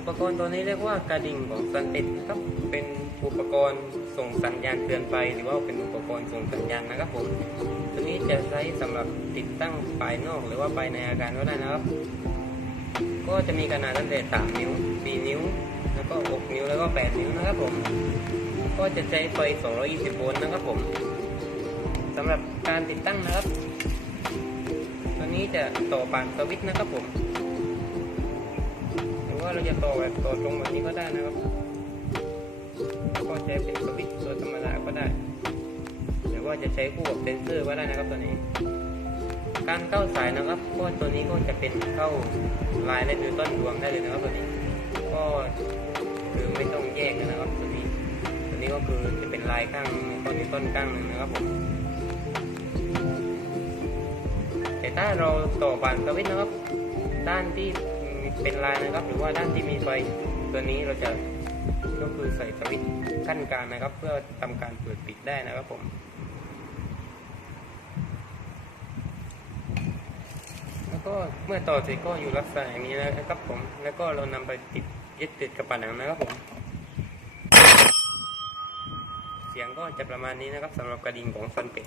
อุปกรณ์ตัวนี้เรียกว่ากระดิ่งของซันเต็ดนะครับ เป็นอุปกรณ์ส่งสัญญาณเตือนไฟหรือว่าเป็นอุปกรณ์ส่งสัญญาณนะครับผมตัวนี้จะใช้สำหรับติดตั้งภายนอกหรือว่าภายในอาคารก็ได้นะครับ ก็จะมีขนาดตั้งแต่3นิ้ว 4 นิ้ว แล้วก็ 6 นิ้วแล้วก็ 8 นิ้วนะครับผม ก็จะใช้ไฟ 220 โวลต์นะครับผมสำหรับการติดตั้งนะครับ ตัวนี้จะต่อผ่านสวิตช์นะครับผม หรือว่าเราจะต่อแบบต่อตรงแบบนี้ก็ได้นะครับแล้วก็ใช้เป็นสวิตช์ตัวธรรมดาก็ได้ หรือว่าจะใช้คู่กับเซนเซอร์ก็ได้นะครับตัวนี้ การเข้าสายนะครับก็ตัวนี้ก็จะเป็นเข้าลายและดูต้นดวงได้เลยนะครับตัวนี้ ก็คือไม่ต้องแยกนะครับตัวนี้ ตัวนี้ก็คือจะเป็นลายข้างต้นนี้ต้นข้างหนึ่งนะครับผมแต่ถ้าเราต่อผ่านสวิตช์นะครับ ด้านที่ เป็นลายนะครับ หรือว่าด้านที่มีไฟตัวนี้เราจะก็คือใส่สวิตช์ขั้นกลางนะครับ เพื่อทำการเปิดปิดได้นะครับผมแล้วก็เมื่อต่อเสร็จก็อยู่ลักษณะอย่างนี้นะครับผม แล้วก็เรานำไปติดยึดติดกับผนังนะครับผม เสียงก็จะประมาณนี้นะครับสำหรับกระดิ่งของซันเป็ด